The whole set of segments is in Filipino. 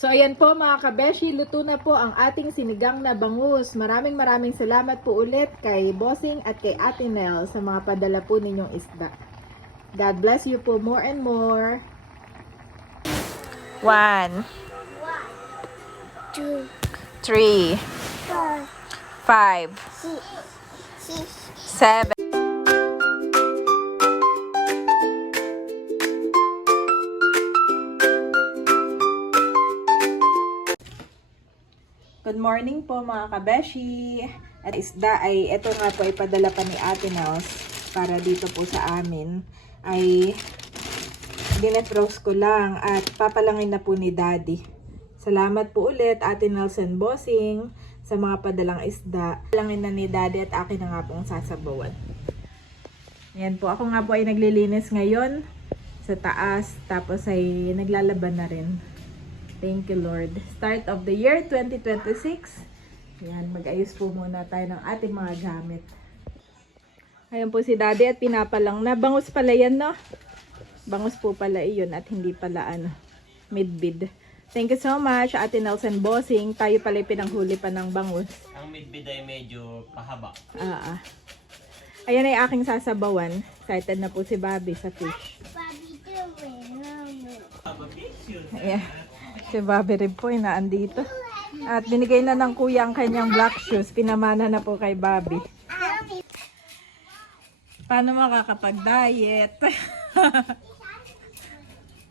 So ayan po mga kabeshi, luto na po ang ating sinigang na bangus. Maraming salamat po ulit kay Bossing at kay Ate Nel sa mga padala po ninyong isda. God bless you po more and more. 1, 2, 3, 4, 5, 6, 7. Good morning po mga kabeshi. At isda ay ito nga po ipadala pa ni Ate Nels para dito po sa amin. Ay dinefrost ko lang at papalangin na po ni Daddy. Salamat po ulit Ate Nels and Bossing sa mga padalang isda. Palangin na ni Daddy at akin na nga pong sasabawan. Yan po, ako nga po ay naglilinis ngayon sa taas tapos ay naglalaban na rin. Thank you Lord. Start of the year 2026. Yan, mag-ayos po muna tayo ng ating mga gamit. Ayan po si Daddy at pinapalang na. Bangus pala yan, no? Bangus po pala iyon at hindi pala midbid. Thank you so much, Ate Nelson Bossing. Tayo pala pinanghuli pa ng bangus. Ang midbid ay medyo pahaba. Ayan ay aking sasabawan. Excited na po si Bobby sa fish. Ayan. Si Bobby rin po inaandito. At binigay na ng kuya ang kanyang black shoes. Pinamana na po kay Bobby. Paano makakapag-diet?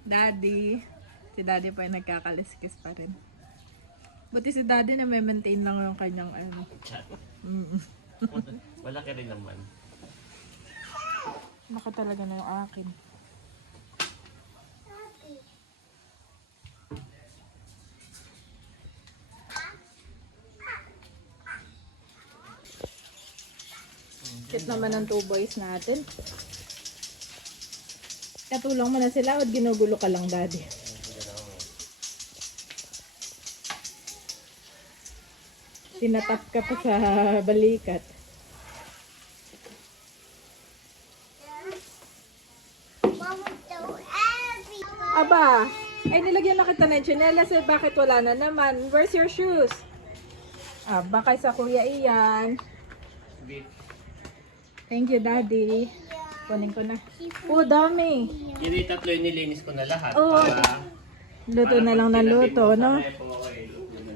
Daddy. Si Daddy po ay nagkakaliskis pa rin. Buti si Daddy na may maintain lang yung kanyang Malaki rin naman. Baka talaga na yung akin. Cute naman ang 2 boys natin. Katulong mo na sila o ginugulo ka lang, Daddy? Tinatap ka pa sa balikat. Aba, ay nilagyan na kita ng tsinelas eh. Bakit wala na naman? Where's your shoes? Aba, kay sa kuya iyan. Thank you, Daddy. Kunin ko na. Oh, dami. Yun yung tatlo yung nilinis ko na lahat. Oh, para luto na lang na luto, no?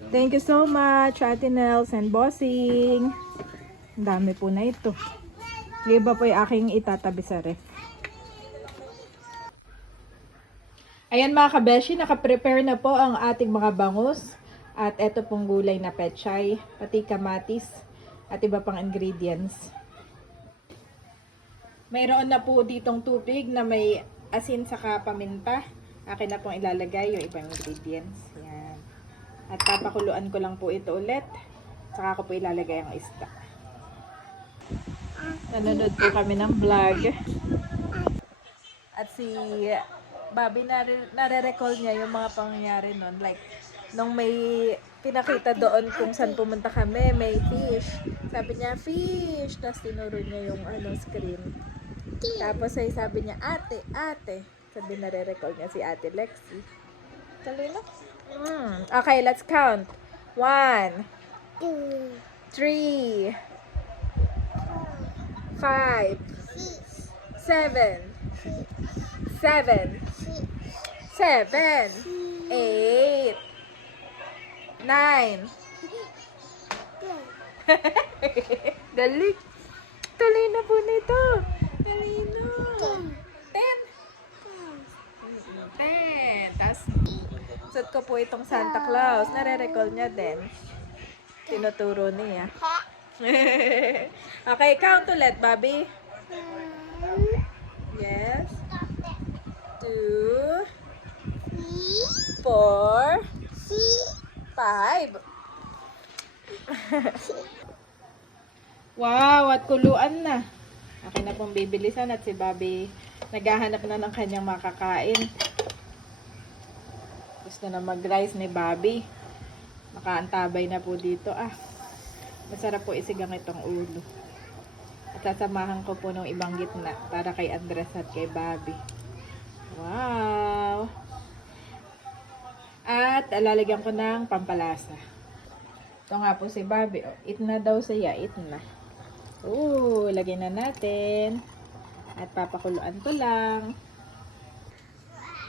Thank you so much, Ate Nels and Bossing. Ang dami po na ito. Yung iba po yung aking itatabi sa ref. Ayan mga kabeshi, nakaprepare na po ang ating mga bangus. At eto pong gulay na pechay, pati kamatis, at iba pang ingredients. Mayroon na po ditong tubig na may asin saka paminta. Akin na pong ilalagay yung ibang ingredients. Yan. At papakuluan ko lang po ito ulit. Saka ko po ilalagay ang isda. Nanonood po kami ng vlog. At si Bobby nare-recall niya yung mga pangyayari nun. Like, nung may pinakita doon kung saan pumunta kami, may fish. Sabi niya, fish! Tapos tinuro niya yung screen. Tapos ay sabi niya, ate, ate. Sabi nare-recall niya si Ate Lexi. Tuloy na. Okay, let's count. 1, 2, 3, 5, 7, 7, 7, 8, 9. Galing. Tuloy na po nito. Tuloy na. 10. Tapos, suot ko po itong Santa Claus. Nare-recall niya din. Tinuturo niya. Okay, count ulit, Bobby. Yes. 2, 4, 5. Wow, at kuluan na. Akin na pong bibilisan at si Bobby naghahanap na ng kanyang makakain. Gusto na mag-rice ni Bobby. Makaantabay na po dito. Masarap po isigang itong ulo. At sasamahan ko po ng ibang gitna para kay Andres at kay Bobby. Wow! At lalagyan ko ng pampalasa. Ito nga po si Bobby. Oh, eat na daw siya. Eat na. Lagay na natin. At papakuluan ko lang.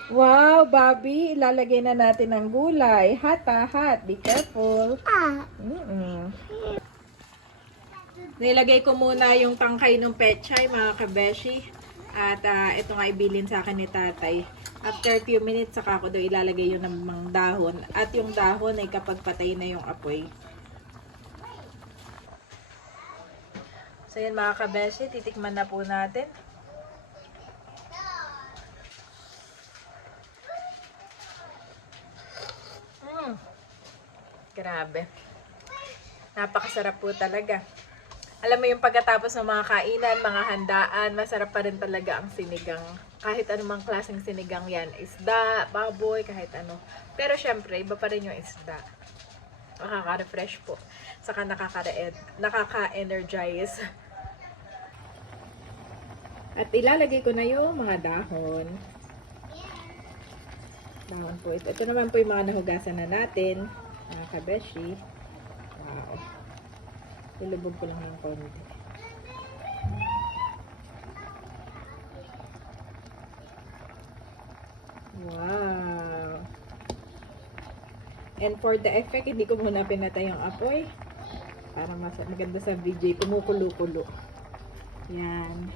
Wow, Bobby. Ilalagay na natin ang gulay. Hot ha, hot. Be careful. Nilagay ko muna yung tangkay ng pechay, mga kabeshi. At ito nga ibilin sa akin ni tatay. After few minutes, saka ko daw ilalagay yung mga dahon. At yung dahon ay kapag patay na yung apoy. So yun mga kabeshi, titikman na po natin. Grabe. Napakasarap po talaga. Alam mo yung pagkatapos ng mga kainan, mga handaan, masarap pa rin talaga ang sinigang. Kahit anumang klaseng sinigang yan. Isda, baboy, kahit ano. Pero syempre, iba pa rin yung isda. Nakaka-refresh po. Saka nakaka-energize. At ilalagay ko na yung mga dahon. Dahon po ito. Ito naman po yung mga nahugasan na natin. Mga kabeshi. Wow. Ilubog ko lang ng konti. Wow. And for the effect, hindi ko muna pinatay yung apoy. Para maganda sa video. Kumukulo-kulo. Yan.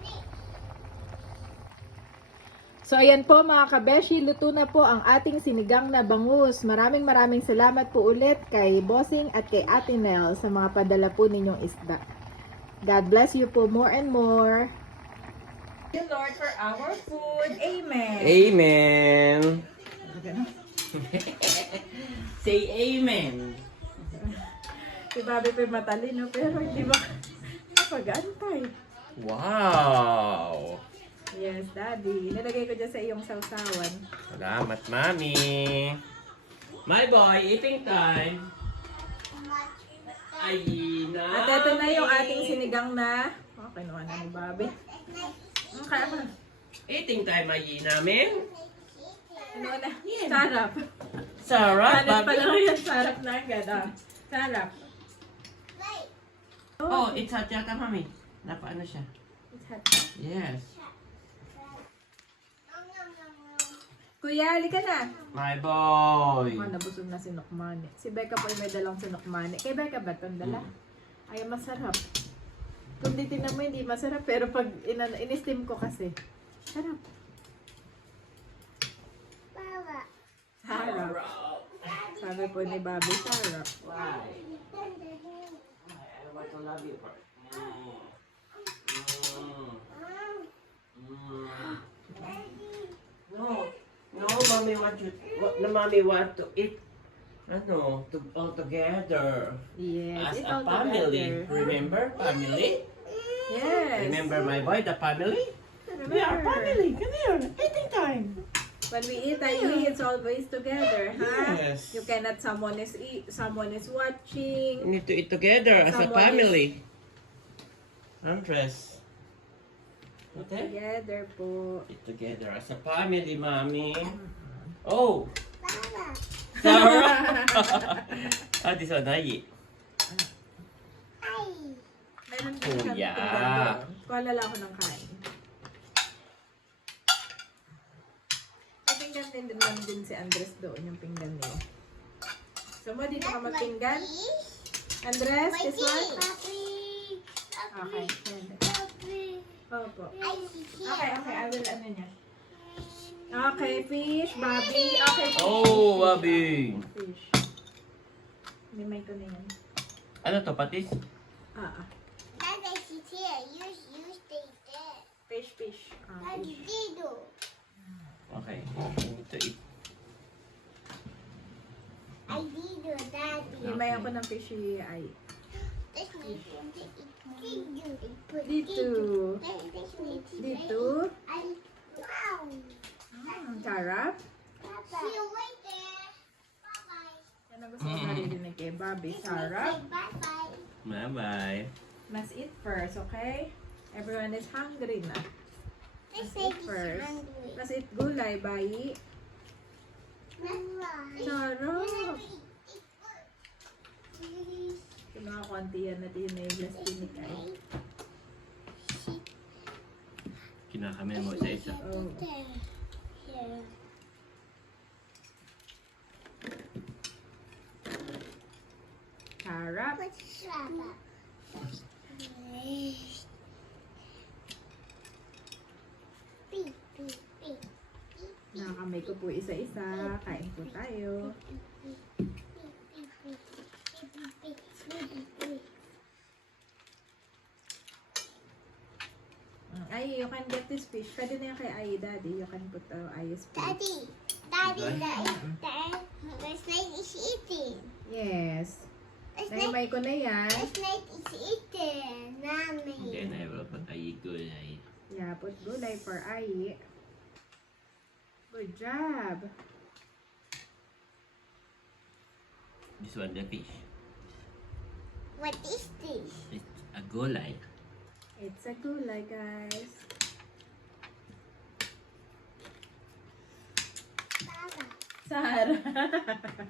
So, ayan po mga kabeshi, luto na po ang ating sinigang na bangus. Maraming salamat po ulit kay Bossing at kay Ate Nel sa mga padala po ninyong isda. God bless you po more and more. Thank you, Lord, for our food. Amen. Amen. Say amen. Si Bobby po matalino pero hindi ba napag-antay. Wow. Yes, Daddy. Nilagay ko dyan sa iyong sausawan. Salamat, Mami. My boy, eating time. Ay, na. At ito na yung ating sinigang na... Okay, kinuha na ni Bobby. Okay, ako na. Eating time, ay namin. Kinuha na. Sarap. Sarap, Kanan pa Bobby. lang yan. Sarap na agad. Sarap. Oh, it's hot yata, Mami. Napaano siya? It's hot. Yes. Kuya, halika na. My boy. Nabusog na si Nokmane. Si Becca po ay may dalang si Nokmane. Kay Becca ba itong dala? Ay, masarap. Kung titignan mo, hindi masarap. Pero pag in-steam ko kasi, sarap. Sarap. Sabi po ni Bobby, sarap. No, mommy mommy want to eat. All together. Yes, As it's a all family. together. Remember, family? Yes. Remember my boy, the family? We are family. Come here, eating time. When we eat, it's always together, huh? Yes. You cannot, someone is watching. We need to eat together as a Someone family. Andres. Okay? Together po. Eat together as a family, mommy. Oh. Sarah. This one, ay. Meron din Kuya. kami pinggan doon. Kuala lang ako ng kain. May pinggan din si Andres doon, yung pinggan niya. So mo, dito ka magpinggan? Andres, this one? Okay. Opo. Okay, I will ano niya. Okay, fish, Bobby. Okay, fish. Oh, Bobby. Fish. Limay ko na yan. Ano to, patis? Fish, fish. Fish. Okay. We need to eat. Limay ako ng fishy ay. Dito. Dito. Sarap. Yan ang gusto ko naririnig kay Bobby. Sarap. Bye-bye. Let's eat first, okay? Everyone is hungry na. Let's eat first. Let's eat gulay, bayi. Sarap. konti yan natin yung glass pinikay. Kinakamay mo isa-isa. Oh. Here. Sarap. What's that? Beep, beep, beep. Nakakamay ko po isa-isa. Kain po tayo. Ay, you can get this fish. Pwede na yan kay Ai, Daddy. You can put Ai's fish. Daddy, the snake is eating. Yes. The snake, Naimay ko na yan. the snake is eating. Mommy. Then I will put a gulay. Yeah, put gulay for Ai. Good job. This one the fish. What is this? It's a gulay. It's a gulay, guys. Baba. Sarap.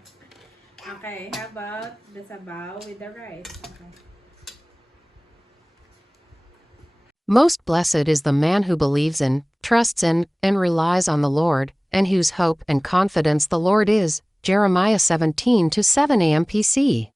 Okay, how about the sabaw with the rice? Okay. Most blessed is the man who believes in, trusts in, and relies on the Lord, and whose hope and confidence the Lord is. Jeremiah 17:7 AMPC.